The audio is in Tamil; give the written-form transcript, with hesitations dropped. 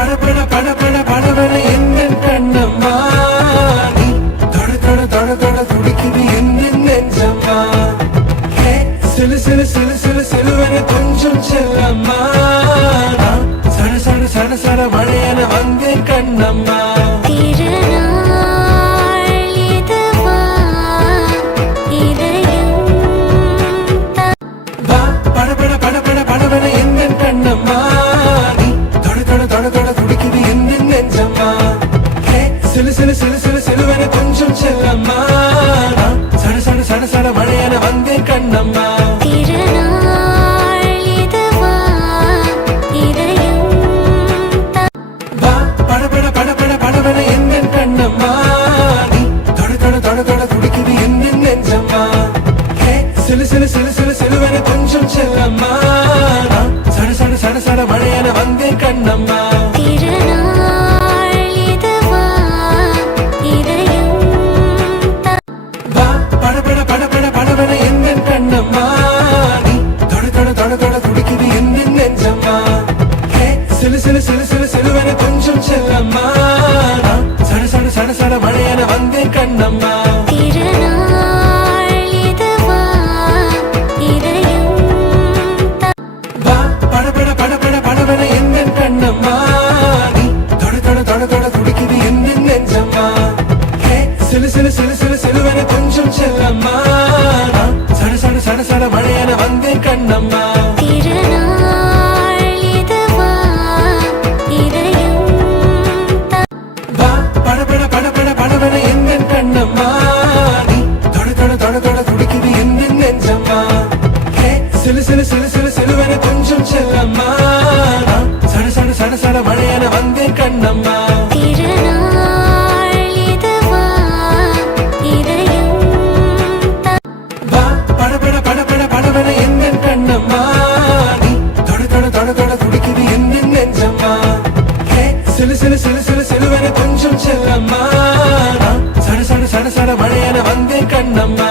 படபட படபட படபட என்ன கண்ணம்மா நீ தொட தொட தொட தொட துடிக்குது என்ன நெஞ்சம்மா சிலு சிலு சிலு சிலு சிலுவன கொஞ்சம் செல்லம்மா சட சட சட சட மழையன வந்தேன் கண்ணம்மா படபட படபட படபட என்ன கண்ணம்மா நீ தொட தொட தொட தொட துடிக்குது என்ன நெஞ்சம்மா சிலு சிலு சிலு சிலு சிலுவன கொஞ்சம் செல்லம்மா சட சட சட சட மழையன வந்தேன் கண்ணம்மா படபட படபட படபட என்ன கண்ணம்மா நீ தொட தொட தொட தொட துடிக்குது என்ன நெஞ்சம்மா சிலு சிலு சிலு சிலு சிலுவன கொஞ்சம் செல்லம்மா சட சட சட சட மழையன வந்தேன் கண்ணம்மா படபட படபட படபட என்ன கண்ணம்மா நீ தொட தொட தொட தொட துடிக்குது என்ன நெஞ்சம்மா சிலு சிலு சிலு சிலு சிலுவன கொஞ்சம் செல்லம்மா சட சட சட சட மழையன வந்தேன் கண்ணம்மா படபட படபட படபட என்ன கண்ணம்மா நீ தொட தொட தொட தொட துடிக்குது என்ன நெஞ்சம்மா சிலு சிலு சிலு சிலு சிலுவன கொஞ்சம் செல்லம்மா சட சட சட சட மழையன வந்தேன் கண்ணம்மா படபட படபட படபட என்ன கண்ணம்மா நீ தொட தொட தொட தொட துடிக்குது என்ன நெஞ்சம்மா சிலு சிலு சிலு சிலு சிலுவன கொஞ்சம் செல்லம்மா சட சட சட சட மழையன வந்தேன் கண்ணம்மா படபட படபட படபட என்ன கண்ணம்மா நீ தொட தொட தொட தொட துடிக்குது என்ன நெஞ்சம்மா சிலு சிலு சிலு சிலு சிலுவன கொஞ்சம் செல்லம்மா சட சட சட சட மழையன வந்தேன் கண்ணம்மா